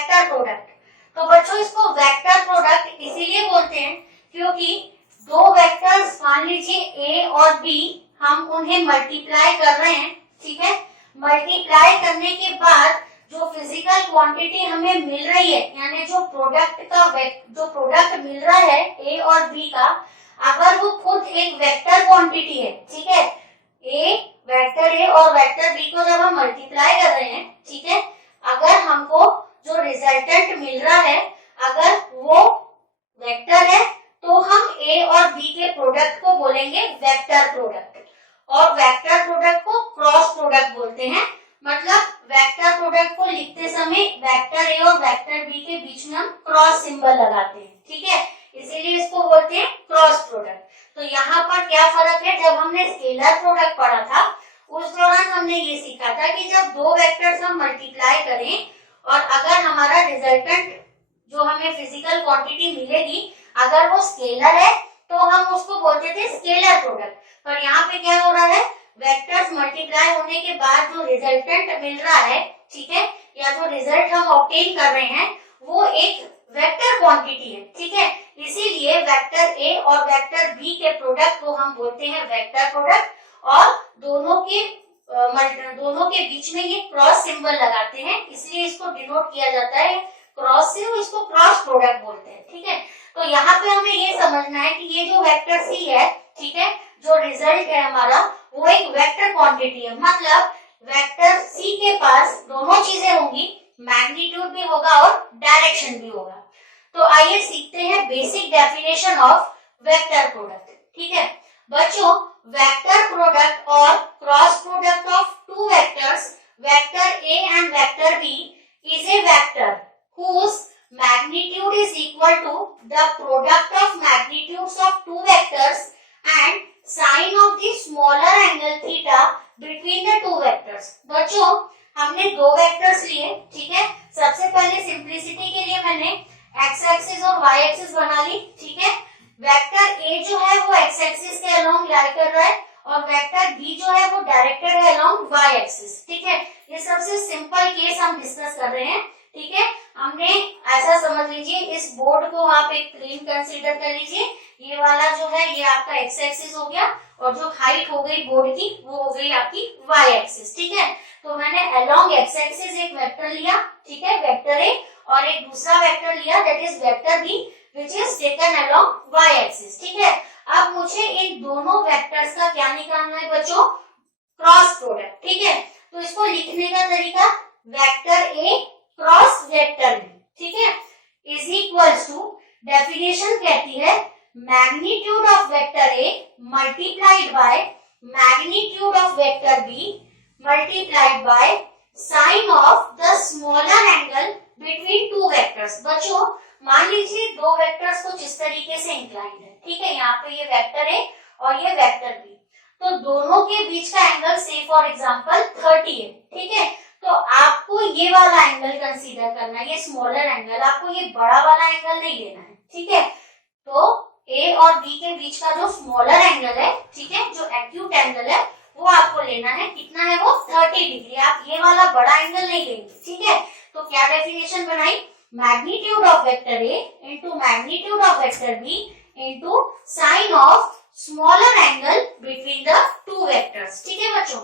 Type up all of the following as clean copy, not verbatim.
Vector product. तो बच्चों इसको वेक्टर प्रोडक्ट इसीलिए बोलते हैं क्योंकि दो वेक्टर्स मान लीजिए ए और बी, हम उन्हें मल्टीप्लाई कर रहे हैं, ठीक है। मल्टीप्लाई करने के बाद जो फिजिकल क्वांटिटी हमें मिल रही है, यानी जो प्रोडक्ट मिल रहा है ए और बी का, अगर वो खुद एक वेक्टर क्वांटिटी है, ठीक है, वेक्टर ए और वेक्टर बी को जब हम मल्टीप्लाई कर रहे हैं, ठीक है, अगर हमको जो रिजल्टेंट मिल रहा है अगर वो वेक्टर है तो हम ए और बी के प्रोडक्ट को बोलेंगे वेक्टर प्रोडक्ट, और वेक्टर प्रोडक्ट को क्रॉस प्रोडक्ट बोलते हैं। मतलब वेक्टर प्रोडक्ट को लिखते समय वेक्टर ए और वेक्टर बी के बीच में हम क्रॉस सिंबल लगाते हैं, ठीक है, इसीलिए इसको बोलते हैं क्रॉस प्रोडक्ट। तो यहाँ पर क्या फर्क है, जब हमने स्केलर प्रोडक्ट पढ़ा था उस दौरान हमने ये सीखा था कि जब दो वेक्टर्स हम मल्टीप्लाई करें और अगर हमारा रिजल्टेंट जो हमें फिजिकल क्वांटिटी मिलेगी अगर वो स्केलर है तो हम उसको बोलते थे स्केलर प्रोडक्ट। पर यहाँ पे क्या हो रहा है, वेक्टर्स मल्टीप्लाई होने के बाद जो रिजल्टेंट मिल रहा है, ठीक है, या जो रिजल्ट हम ऑब्टेन कर रहे हैं वो एक वेक्टर क्वांटिटी है, ठीक है, इसीलिए वेक्टर ए और वेक्टर बी के प्रोडक्ट को हम बोलते हैं वेक्टर प्रोडक्ट, और दोनों के बीच में ये क्रॉस सिंबल लगाते हैं, इसलिए इसको डिनोट किया जाता है क्रॉस से, और इसको क्रॉस प्रोडक्ट बोलते हैं, ठीक है। तो यहाँ पे हमें ये समझना है कि ये जो वेक्टर सी है, ठीक है, जो रिजल्ट है हमारा वो एक वेक्टर क्वांटिटी है, मतलब वेक्टर सी के पास दोनों चीजें होंगी, मैग्नीट्यूड भी होगा और डायरेक्शन भी होगा। तो आइए सीखते हैं basic definition of vector product, ठीक है बच्चों। वेक्टर प्रोडक्ट और cross product of two vectors, vector A and vector B, is a vector whose magnitude is equal to the product of magnitudes of two vectors and sine of the smaller angle theta between the two vectors। बच्चों हमने दो vectors लिए, ठीक है, सबसे पहले simplicity के लिए मैंने एक्स एक्सिस और वाई एक्सिस बना ली, ठीक है। वेक्टर ए जो है वो एक्स एक्सिस के अलोंग लाई कर रहा है और वेक्टर बी जो है वो डायरेक्टेड है अलोंग वाई एक्सिस, ठीक है। ये सबसे सिंपल केस हम डिस्कस कर रहे हैं, ठीक है। हमने ऐसा समझ लीजिए, इस बोर्ड को आप एक प्लेन कंसीडर कर लीजिए, ये वाला जो है ये आपका एक्स एक्सिस हो गया और जो हाइट हो गई बोर्ड की वो हो गई आपकी वाई एक्सिस, ठीक है। तो मैंने अलोंग एक्स एक्सिस एक वेक्टर लिया, ठीक है, वेक्टर ए, और एक दूसरा वेक्टर लिया that is vector B which is taken along Y axis, ठीक है। अब मुझे इन दोनों वेक्टर्स का क्या निकालना है बच्चों, क्रॉस प्रोडक्ट, ठीक है। तो इसको लिखने का तरीका vector A cross vector B, ठीक है, इज इक्वल्स टू, डेफिनेशन कहती है magnitude of vector A multiplied by magnitude of vector B multiplied by sine of the smaller angle between two vectors. बच्चों मान लीजिए दो वेक्टर्स कुछ इस तरीके से इंक्लाइंड है, ठीक है, यहाँ पे ये वेक्टर ए और ये वेक्टर बी, तो दोनों के बीच का एंगल से फॉर एग्जांपल 30 है, ठीक है। तो आपको ये वाला एंगल कंसीडर करना है, ये स्मॉलर एंगल, आपको ये बड़ा वाला एंगल नहीं लेना है, ठीक है। तो ए और बी के बीच का जो स्मॉलर एंगल है, ठीक है, जो एक्यूट एंगल है वो आपको लेना है, कितना है वो 30 डिग्री, आप ये वाला बड़ा एंगल नहीं लेंगे, ठीक है। तो क्या डेफिनेशन बनाई, magnitude of vector A into magnitude of vector B into sine of smaller angle between the two vectors, ठीक है बच्चों।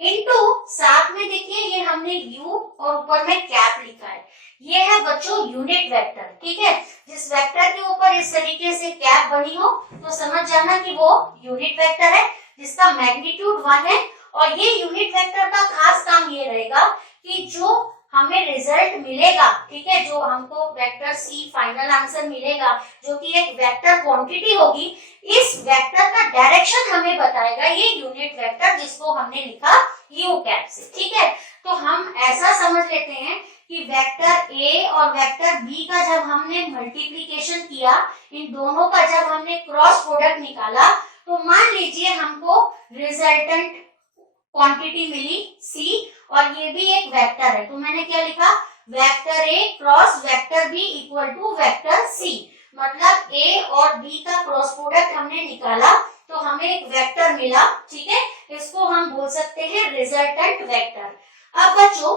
इनटू साथ में देखिए ये हमने यू और ऊपर में कैप लिखा है, ये है बच्चों यूनिट वेक्टर, ठीक है। जिस वेक्टर के ऊपर इस तरीके से कैप बनी हो तो समझ जाना कि वो यूनिट वेक्टर है जिसका मैग्नीट्यूड 1 है। और ये यूनिट वेक्टर का खास काम ये रहेगा कि जो हमें रिजल्ट मिलेगा, ठीक है, जो हमको वेक्टर सी फाइनल आंसर मिलेगा जो कि एक वेक्टर क्वांटिटी होगी, इस वेक्टर का डायरेक्शन हमें बताएगा ये यूनिट वेक्टर जिसको हमने लिखा यू कैप से, ठीक है। तो हम ऐसा समझ लेते हैं कि वेक्टर ए और वेक्टर बी का जब हमने मल्टीप्लीकेशन किया, इन दोनों का जब हमने क्रॉस प्रोडक्ट निकाला, तो मान लीजिए हमको रिजल्टेंट क्वांटिटी मिली सी और ये भी एक वेक्टर है, तो मैंने क्या लिखा, vector A cross vector B equal to vector C, मतलब ए और बी का क्रॉस प्रोडक्ट हमने निकाला तो हमें एक वेक्टर मिला, ठीक है, इसको हम बोल सकते हैं रिजल्टेंट वेक्टर। अब बच्चों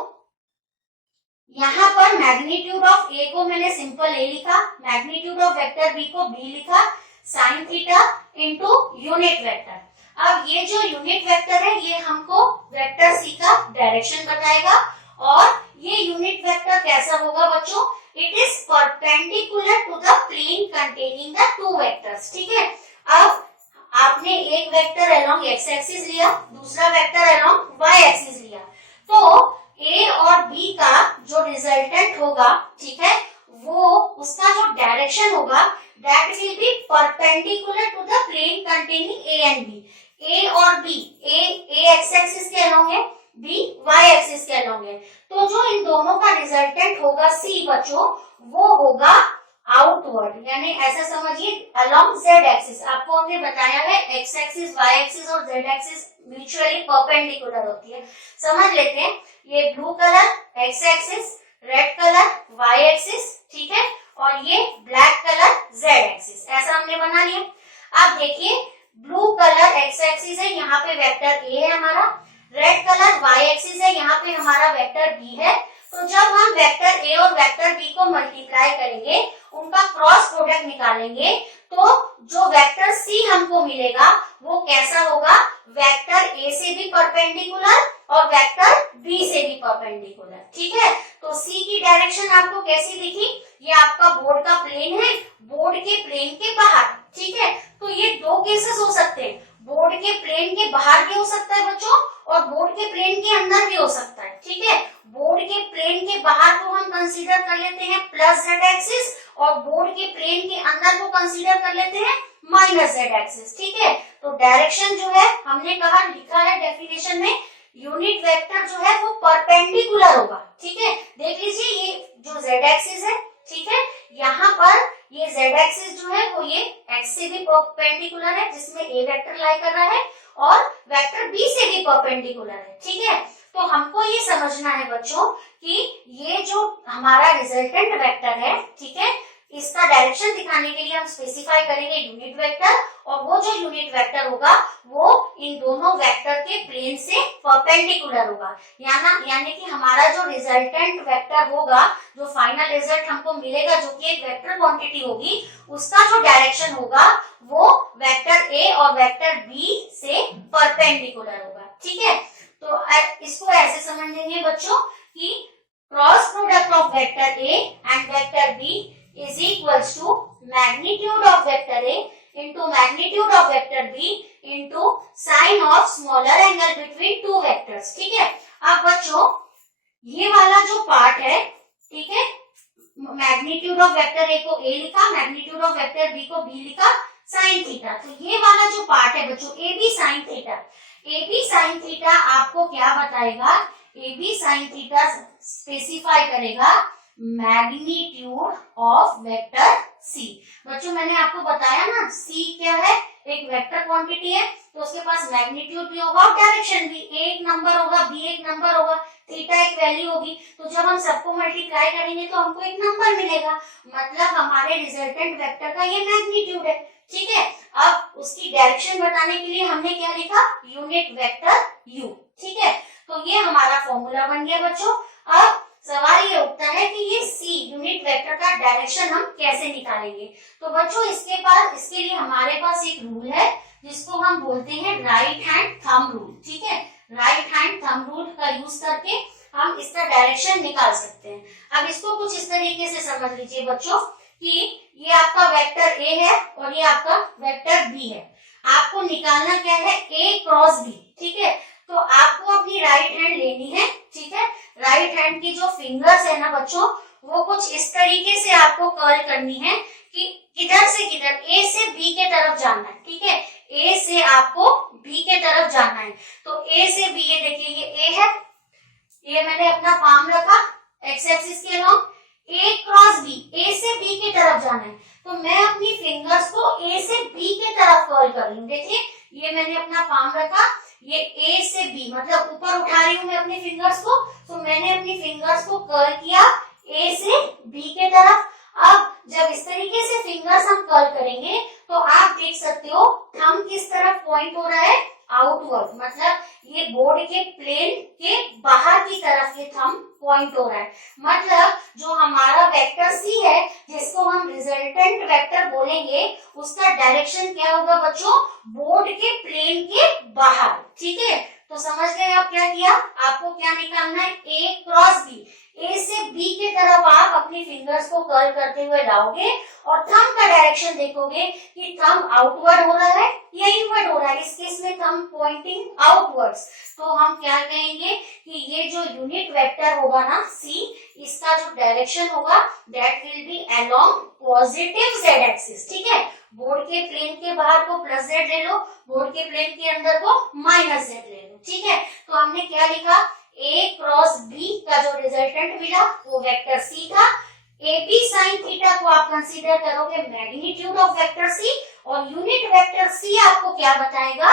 यहाँ पर मैग्नीट्यूड ऑफ ए को मैंने सिंपल ए लिखा, मैग्नीट्यूड ऑफ वेक्टर बी को बी लिखा, sine theta into unit vector. अब ये जो यूनिट वेक्टर है ये हमको वेक्टर सी का डायरेक्शन बताएगा, और ये यूनिट वेक्टर कैसा होगा बच्चों, it is perpendicular to the plane containing the two vectors. ठीक है, अब आपने एक वेक्टर अलोंग एक्स एक्सिस लिया, दूसरा वेक्टर अलोंग वाई एक्सिस लिया, तो ए और बी का जो रिजल्टेंट होगा, ठीक है, वो उसका जो डायरेक्शन होगा that will be perpendicular to the plane containing A and B. A और बी, ए एक्स एक्सिस के अलोंग है, बी वाई एक्सिस के अलोंग है, तो जो इन दोनों का रिजल्टेंट होगा सी बच्चों, वो होगा आउटवर्ड, यानी ऐसा समझिए अलोंग जेड एक्सिस। आपको हमने बताया है एक्स एक्सिस, वाई एक्सिस और जेड एक्सिस म्यूचुअली परपेंडिकुलर होती है। समझ लेते हैं, ये blue colour X axis, red colour Y axis, ठीक है, और ये ब्लैक कलर जेड एक्सिस, ऐसा हमने बना लिया। अब देखिए ब्लू कलर एक्स एक्सिस है, यहाँ पे वेक्टर ए है हमारा, रेड कलर वाई एक्सिस है, यहाँ पे हमारा वेक्टर बी है। तो जब हम वेक्टर ए और वेक्टर बी को मल्टीप्लाई करेंगे, उनका क्रॉस प्रोडक्ट निकालेंगे, तो जो वेक्टर सी हमको मिलेगा वो कैसा होगा, वेक्टर ए से भी परपेंडिकुलर और वेक्टर बी से भी परपेंडिकुलर। ठीक है, तो सी की डायरेक्शन आपको कैसी दिखी, ये आपका बोर्ड का प्लेन है, बोर्ड के प्लेन के बाहर। ठीक है, तो ये दो केसेस हो सकते हैं, बोर्ड के प्लेन के बाहर भी हो सकता है बच्चों, और बोर्ड के प्लेन के अंदर भी हो सकता है। ठीक है, बोर्ड के प्लेन के बाहर को हम कंसीडर कर लेते हैं प्लस जेड एक्सिस, और बोर्ड के प्लेन के अंदर को कंसीडर कर लेते हैं माइनस जेड एक्सिस। ठीक है, तो डायरेक्शन जो है हमने कहा, लिखा है डेफिनेशन में, यूनिट वेक्टर जो है वो परपेंडिकुलर होगा। ठीक है, देख लीजिए ये जो जेड एक्सिस है, ठीक है, यहाँ पर ये जेड एक्सिस जो है वो ये एक्स से भी परपेंडिकुलर है, जिसमें ए वेक्टर लाई कर रहा है, और वेक्टर बी से भी परपेंडिकुलर है। ठीक है, तो हमको ये समझना है बच्चों कि ये जो हमारा रिजल्टेंट वेक्टर है, ठीक है, इसका डायरेक्शन दिखाने के लिए हम स्पेसिफाई करेंगे यूनिट वेक्टर, और वो जो यूनिट वेक्टर होगा वो इन दोनों वेक्टर के प्लेन से परपेंडिकुलर होगा। यानी कि हमारा जो रिजल्टेंट वेक्टर होगा, जो फाइनल रिजल्ट हमको मिलेगा, जो कि एक वेक्टर क्वांटिटी होगी, उसका जो डायरेक्शन होगा वो वेक्टर ए और वेक्टर बी से परपेंडिकुलर होगा। ठीक है, तो इसको ऐसे समझ लेंगे बच्चों कि cross product of vector A and vector B is equals to magnitude of vector A into magnitude of vector B into sine of smaller angle between two vectors। ठीक है, अब बच्चों ये वाला जो पार्ट है, ठीक है, मैग्नीट्यूड ऑफ वेक्टर ए को ए लिखा, मैग्नीट्यूड ऑफ वेक्टर बी को बी लिखा, साइन थीटा, तो ये वाला जो पार्ट है बच्चों A B sine theta, A B sine theta आपको क्या बताएगा, A B sine theta specify करेगा मैग्नीट्यूड ऑफ वेक्टर सी। बच्चों मैंने आपको बताया ना, सी क्या है, एक वेक्टर क्वांटिटी है, तो उसके पास मैग्नीट्यूड भी होगा और डायरेक्शन भी, ए एक नंबर होगा, बी एक नंबर होगा, थीटा एक वैल्यू होगी, तो जब हम सबको मल्टीप्लाई करेंगे तो हमको एक नंबर मिलेगा, मतलब हमारे रिजल्टेंट वेक्टर का ये मैग्नीट्यूड है। ठीक है, अब उसकी डायरेक्शन बताने के लिए हमने क्या लिखा, यूनिट वेक्टर यू। ठीक है, तो ये हमारा फॉर्मूला बन गया बच्चों। अब सवाल ये उठता है कि ये सी यूनिट वेक्टर का डायरेक्शन हम कैसे निकालेंगे। तो बच्चों इसके लिए हमारे पास एक रूल है जिसको हम बोलते हैं राइट हैंड थंब रूल। ठीक है, राइट हैंड थंब रूल का यूज करके हम इसका डायरेक्शन निकाल सकते हैं। अब इसको कुछ इस तरीके से समझ लीजिए बच्चों कि ये आपका वेक्टर ए है और ये आपका वेक्टर बी है, आपको निकालना क्या है, ए क्रॉस बी। ठीक है, तो आपको अपनी राइट हैंड लेनी है। ठीक है, राइट हैंड की जो फिंगर्स है ना बच्चों, वो कुछ इस तरीके से आपको कर्ल करनी है कि किधर से किधर, ए से बी के तरफ जाना है। ठीक है, ए से आपको बी के तरफ जाना है, तो ए से बी, ये देखिए ये ए है, ये मैंने अपना पाम रखा एक्स एक्सिस के अलोंग, ए क्रॉस बी, ए से बी की तरफ जाना है, तो मैं अपनी फिंगर्स को ए से बी के तरफ कर्ल कर लूं। देखिए ये मैंने अपना पाम रखा, ये ए से बी, मतलब ऊपर उठा रही हूँ मैं अपनी फिंगर्स को, तो मैंने अपनी फिंगर्स को कर्ल किया ए से बी के तरफ। अब जब इस तरीके से फिंगर्स हम कर्ल करेंगे तो आप देख सकते हो थंब किस तरफ पॉइंट हो रहा है, आउटवर्ड, मतलब ये बोर्ड के प्लेन के बाहर की तरफ ये थंब पॉइंट हो रहा है। मतलब रिजल्टेंट वेक्टर बोलेंगे उसका डायरेक्शन क्या होगा बच्चों, बोर्ड के प्लेन के बाहर। ठीक है, तो समझ गए आप क्या किया, आपको क्या निकालना है, ए क्रॉस बी। ए से बी की तरफ आप अपनी फिंगर्स को कर्ल करते हुए लाओगे और थंब का डायरेक्शन देखोगे कि थंब आउटवर्ड हो रहा है या इनवर्ड हो रहा है। इस केस में थंब पॉइंटिंग आउटवर्ड्स, तो हम क्या कहेंगे कि ये जो यूनिट वेक्टर होगा ना सी, इसका जो डायरेक्शन होगा that will B along positive Z axis. ठीक है, बोर्ड के प्लेन के बाहर को प्लस जेड ले लो, बोर्ड के प्लेन के अंदर को माइनस जेड ले लो। ठीक है, तो हमने क्या लिखा, ए क्रॉस बी का जो रिजल्टेंट मिला वो वेक्टर सी था। ए बी साइन थीटा को आप कंसीडर करोगे मैग्नीट्यूड ऑफ वेक्टर सी, और यूनिट वेक्टर सी आपको क्या बताएगा,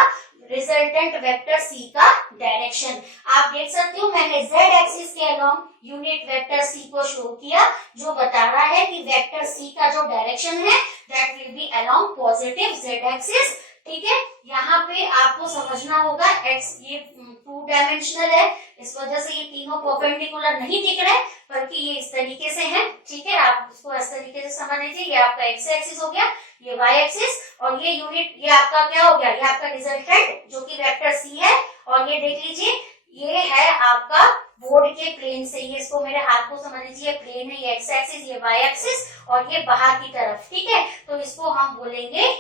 रिजल्टेंट वेक्टर सी का डायरेक्शन। आप देख सकते हो मैंने जेड एक्सिस के अलोंग यूनिट वेक्टर सी को शो किया, जो बता रहा है कि वेक्टर सी का जो डायरेक्शन है that will B along positive Z axis. ठीक है, यहाँ पे आपको समझना होगा एक्स ये 2 डायमेंशनल है, इस वजह से ये तीनों परपेंडिकुलर नहीं दिख रहे, बल्कि ये इस तरीके से हैं। ठीक है, आप इसको इस तरीके से समझ लीजिए, ये आपका एक्स एक्सिस हो गया, ये वाई एक्सिस, और ये यूनिट ये आपका क्या हो गया, ये आपका रिजल्टेंट जो कि वेक्टर सी है। और ये देख लीजिए ये है आपका बोर्ड के प्लेन से, ये इसको मेरे हाथ को समझ लीजिए, प्लेन है, ये एक्स एक्सिस, ये वाई एक्सिस, और ये बाहर की तरफ। ठीक है, तो इसको हम बोलेंगे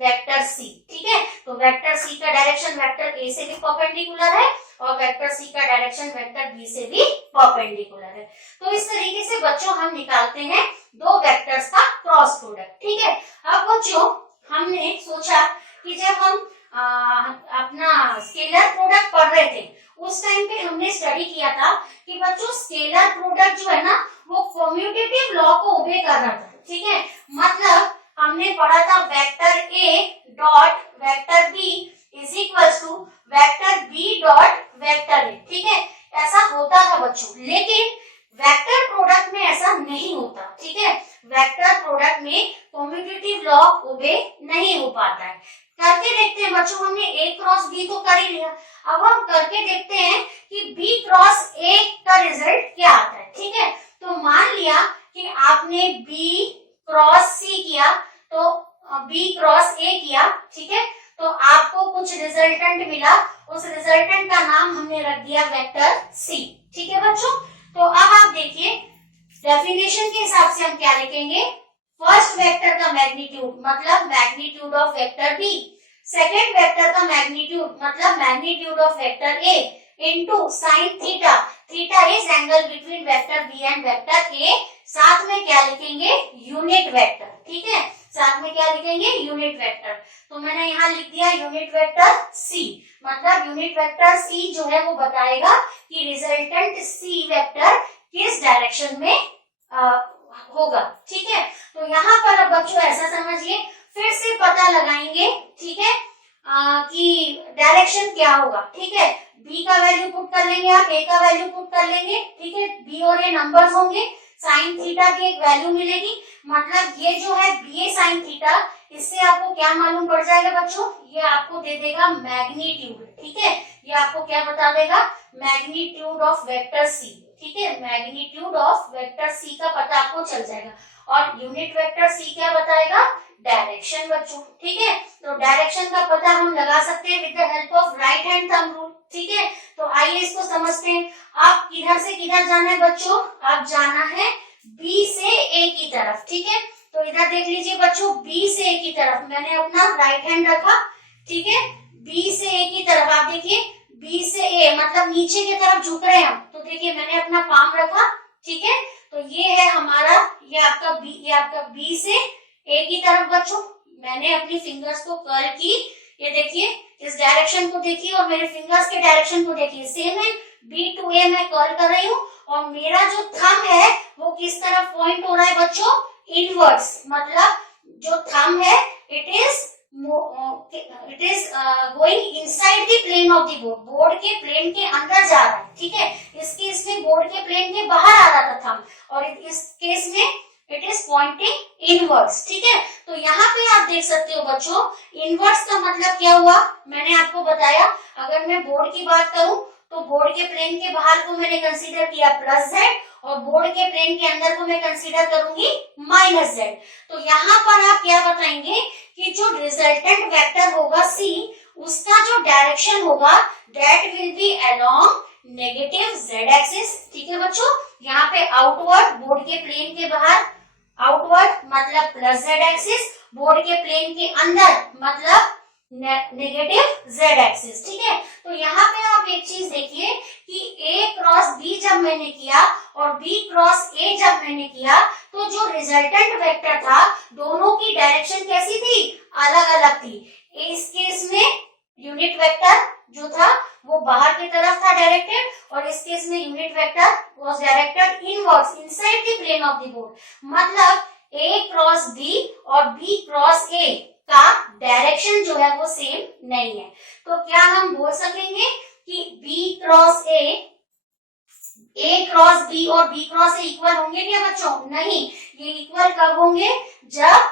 वेक्टर सी। ठीक है, तो वेक्टर सी का डायरेक्शन वेक्टर ए से भी परपेंडिकुलर है और वेक्टर सी का डायरेक्शन वेक्टर बी से भी परपेंडिकुलर है। तो इस तरीके से बच्चों हम निकालते हैं दो वेक्टर्स का क्रॉस प्रोडक्ट। ठीक है, अब बच्चों हमने सोचा कि जब हम अपना स्केलर प्रोडक्ट पढ़ रहे थे उस टाइम पे हमने स्टडी किया था कि बच्चों स्केलर प्रोडक्ट जो है ना वो कम्यूटेटिव लॉ को ओबे कर रहा था। ठीक है, मतलब हमने पढ़ा था vector A dot vector B is equals to vector B dot vector A. ठीक है, ऐसा होता था बच्चों, लेकिन वेक्टर प्रोडक्ट में ऐसा नहीं होता। ठीक है, वेक्टर प्रोडक्ट में कम्यूटेटिव लॉ ओबे नहीं हो पाता है। करके देखते हैं बच्चों, हमने ए क्रॉस बी तो कर ही लिया, अब हम करके देखते हैं कि बी क्रॉस ए का रिजल्ट क्या आता है। ठीक है, तो मान लिया कि आपने बी क्रॉस सी किया तो बी क्रॉस ए किया। ठीक है, तो आपको कुछ रिजल्टेंट मिला, उस रिजल्टेंट का नाम हमने रख दिया वेक्टर सी। ठीक है बच्चों, तो अब आप देखिए डेफिनेशन के हिसाब से हम क्या लिखेंगे, फर्स्ट वेक्टर का मैग्नीट्यूड मतलब magnitude of vector B, second vector का मैग्नीट्यूड मतलब magnitude of vector A into sine theta, theta is angle between vector B and vector A, साथ में क्या लिखेंगे, यूनिट वेक्टर। ठीक है, साथ में क्या लिखेंगे, यूनिट वेक्टर। तो मैंने यहाँ लिख दिया यूनिट वेक्टर सी, मतलब यूनिट वेक्टर सी जो है वो बताएगा कि रिजल्टेंट सी वेक्टर किस डायरेक्शन में होगा। ठीक है, तो यहाँ पर अब बच्चों ऐसा समझिए, फिर से पता लगाएंगे। ठीक है, कि डायरेक्शन क्या होगा। ठीक है, बी का वैल्यू पुट कर लेंगे, आप ए का वैल्यू पुट कर लेंगे। ठीक है, बी और ए नंबर्स होंगे, साइन थीटा की एक वैल्यू मिलेगी, मतलब ये जो है बी ए साइन थीटा, इससे आपको क्या मालूम पड़ जाएगा बच्चों, ये आपको दे देगा मैग्नीट्यूड। ठीक है, ये आपको क्या बता देगा, मैग्नीट्यूड ऑफ वेक्टर सी। ठीक है, मैग्नीट्यूड ऑफ वेक्टर सी का पता आपको चल जाएगा, और यूनिट वेक्टर सी क्या बताएगा, डायरेक्शन बच्चों। ठीक है, तो डायरेक्शन का पता हम लगा सकते हैं with the help of right hand thumb rule. ठीक है, तो आइए इसको समझते हैं। आप किधर से किधर जाना है बच्चों, आप जाना है बी से ए की तरफ। ठीक है, तो इधर देख लीजिए बच्चों, बी से ए की तरफ मैंने अपना राइट हैंड रखा। ठीक है, बी से ए की तरफ आप देखिए, बी से ए मतलब नीचे की तरफ झुक रहे हैं हम, तो देखिए मैंने अपना पाम रखा। ठीक है, तो ये है हमारा, ये आपका बी से ए की तरफ बच्चों, मैंने अपनी फिंगर्स को कर्ल की, ये देखिए इस डायरेक्शन को देखिए और मेरे फिंगर्स के डायरेक्शन को देखिए, सेम है, बी टू ए मैं कर्ल कर रही हूँ, और मेरा जो थंब है वो किस तरफ पॉइंट हो रहा है बच्चों, इनवर्ड्स, मतलब जो थंब है it is going inside the plane of the board, board के प्लेन के अंदर जा रहा है। ठीक है, इस केस में बोर्ड के प्लेन के बाहर आ रहा था थंब, और इस केस में इट इज पॉइंटिंग इनवर्ड्स। ठीक है, तो यहाँ पे आप देख सकते हो बच्चों, इनवर्ड्स का मतलब क्या हुआ, मैंने आपको बताया, अगर मैं बोर्ड की बात करूं तो बोर्ड के प्लेन के बाहर को मैंने कंसीडर किया प्लस जेड, और बोर्ड के प्लेन के अंदर को मैं कंसीडर करूंगी -z। तो यहाँ पर आप क्या बताएंगे कि जो रिजल्टेंट वेक्टर होगा c, उसका जो डायरेक्शन होगा that will B along negative z axis. ठीक है बच्चों, यहाँ पे आउटवर्ड बोर्ड के प्लेन के बाहर, आउटवर्ड मतलब प्लस z एक्सिस, बोर्ड के प्लेन के अंदर मतलब नेगेटिव z एक्सिस। ठीक है, तो यहाँ पे आप एक चीज देखिए कि a क्रॉस b जब मैंने किया और b क्रॉस a जब मैंने किया, तो जो रिजल्टेंट वेक्टर था दोनों की डायरेक्शन कैसी थी, अलग अलग थी। इस केस में यूनिट वेक्टर जो था वो बाहर की तरफ था डायरेक्टेड, और इस केस में unit vector was directed inwards inside the plane of the board. मतलब a क्रॉस b और b क्रॉस a का डायरेक्शन जो है वो सेम नहीं है। तो क्या हम बोल सकेंगे कि b cross a cross b और b क्रॉस a इक्वल होंगे क्या बच्चों? नहीं, ये इक्वल कब होंगे, जब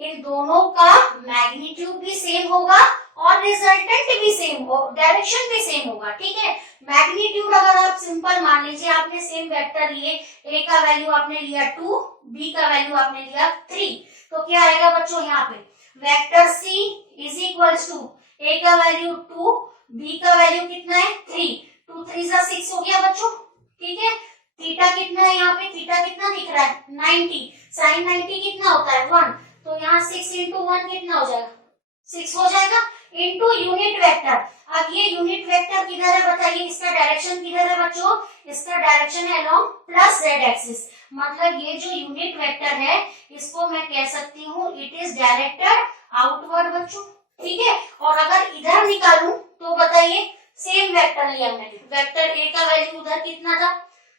इन दोनों का मैग्नीट्यूड भी सेम होगा और रिजल्टेंट भी सेम हो, डायरेक्शन भी सेम होगा। ठीक है, मैग्नीट्यूड अगर आप सिंपल मान लीजिए, आपने सेम वेक्टर लिए, a का वैल्यू आपने लिया 2, b का वैल्यू आपने लिया 3, तो क्या आएगा बच्चों, यहाँ पे vector c is equals to a का वैल्यू 2, b का वैल्यू कितना है 3, 2 3 जा 6 हो गया बच्चों। ठीक है, थीटा कितना है, यहाँ पे थीटा कितना दिख रहा है 90, साइन 90 कितना होता है 1, तो यहाँ 6 इंटू 1 कितना हो जाएगा, 6 हो जाएगा, इंटू यूनिट वेक्टर। अब ये यूनिट वेक्टर किधर है बताइए, इसका डायरेक्शन किधर है बच्चों, इसका डायरेक्शन है अलोंग प्लस z एक्सिस। मतलब ये जो यूनिट वेक्टर है इसको मैं कह सकती हूँ इट इज डायरेक्टेड आउटवर्ड बच्चों। ठीक है, और अगर इधर निकालूं तो बताइए, सेम वेक्टर लिया मैंने, वेक्टर a का वैल्यू उधर कितना था,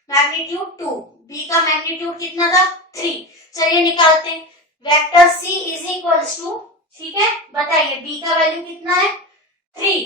मैग्नीट्यूड 2, b का मैग्नीट्यूड कितना था 3। चलिए निकालते हैं, vector c is equals to, ठीक है बताइए b का वैल्यू कितना है 3,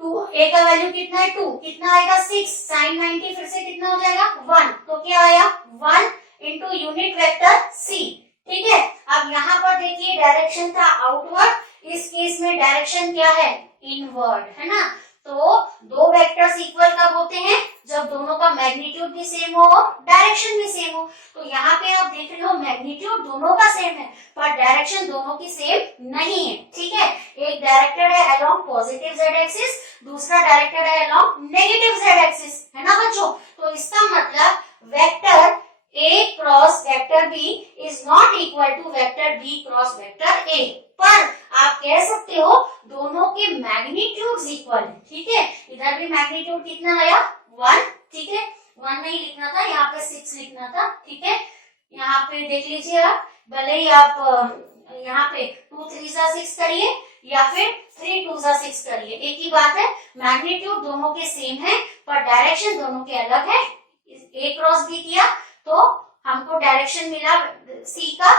2, a का वैल्यू कितना है 2, कितना आएगा 6, साइन 90 फिर से कितना हो जाएगा 1, तो क्या आया 1 इंटू यूनिट वेक्टर c। ठीक है, अब यहाँ पर देखिए डायरेक्शन था आउटवर्ड, इस केस में डायरेक्शन क्या है, इनवर्ड, है ना। तो दो वेक्टर्स इक्वल कब होते हैं, जब दोनों का मैग्नीट्यूड भी सेम हो और डायरेक्शन भी सेम हो। तो यहाँ पे आप देख रहे हो मैग्नीट्यूड दोनों का सेम है पर डायरेक्शन दोनों की सेम नहीं है। ठीक है, एक डायरेक्टेड है अलोंग पॉजिटिव z एक्सिस, दूसरा डायरेक्टेड है अलोंग नेगेटिव z एक्सिस, है ना बच्चों। तो इसका मतलब vector a cross vector b is not equal to vector b cross vector a, पर आप कह सकते हो दोनों के मैग्नीट्यूड इक्वल है। ठीक है, इधर भी मैग्नीट्यूड कितना आया 1, ठीक है 1 नहीं लिखना था, यहाँ पे 6 लिखना था। ठीक है, यहाँ पे देख लीजिए आप, भले ही आप यहाँ पे 2 3 जा 6 करिए या फिर 3 2 जा 6 करिए, एक ही बात है, मैग्नीट्यूड दोनों के सेम है पर डायरेक्शन दोनों के अलग है। a क्रॉस b किया तो हमको डायरेक्शन मिला c का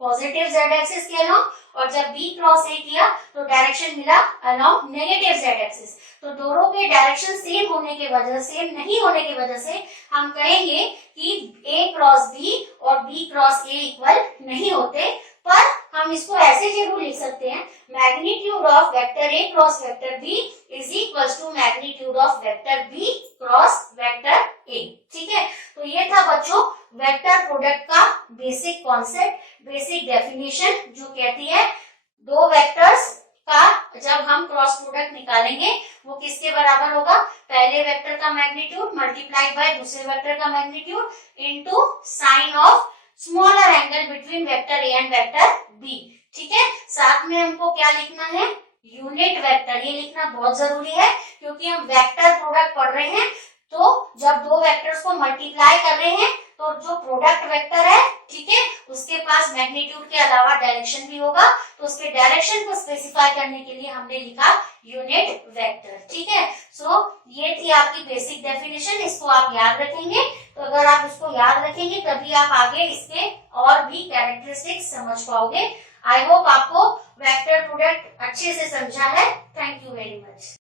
पॉजिटिव z एक्सिस के अलोंग, और जब b क्रॉस a किया तो डायरेक्शन मिला अलोंग नेगेटिव z एक्सिस। तो दोनों के डायरेक्शन सेम होने के वजह से, नहीं होने की वजह से हम कहेंगे कि a क्रॉस b और b क्रॉस a इक्वल नहीं होते, पर हम इसको ऐसे जरूर लिख सकते हैं, magnitude of vector a cross vector b is equal to magnitude of vector b cross vector a। ठीक है, तो ये था बच्चों वेक्टर प्रोडक्ट का बेसिक कॉन्सेप्ट, बेसिक डेफिनेशन, जो कहती है दो वेक्टर्स का जब हम क्रॉस प्रोडक्ट निकालेंगे वो किसके बराबर होगा, पहले वेक्टर का मैग्नीट्यूड मल्टीप्लाइड बाय दूसरे वेक्टर का magnitude into sine of smaller angle between vector a and vector b। ठीक है, साथ में हमको क्या लिखना है, यूनिट वेक्टर, ये लिखना बहुत जरूरी है क्योंकि हम वेक्टर प्रोडक्ट पढ़ रहे हैं। तो जब दो वेक्टर्स को मल्टीप्लाई कर रहे हैं तो जो प्रोडक्ट वेक्टर है, ठीक है, उसके पास मैग्नीट्यूड के अलावा डायरेक्शन भी होगा, तो उसके डायरेक्शन को स्पेसिफाई करने के लिए हमने लिखा यूनिट वेक्टर। ठीक है, सो ये थी आपकी बेसिक डेफिनेशन, इसको आप याद रखेंगे। तो अगर आप इसको याद रखेंगे तभी आप आगे इसके और भी कैरेक्टरिस्टिक्स समझ पाओगे। आई होप आपको वेक्टर प्रोडक्ट अच्छे से समझा है। Thank you very much.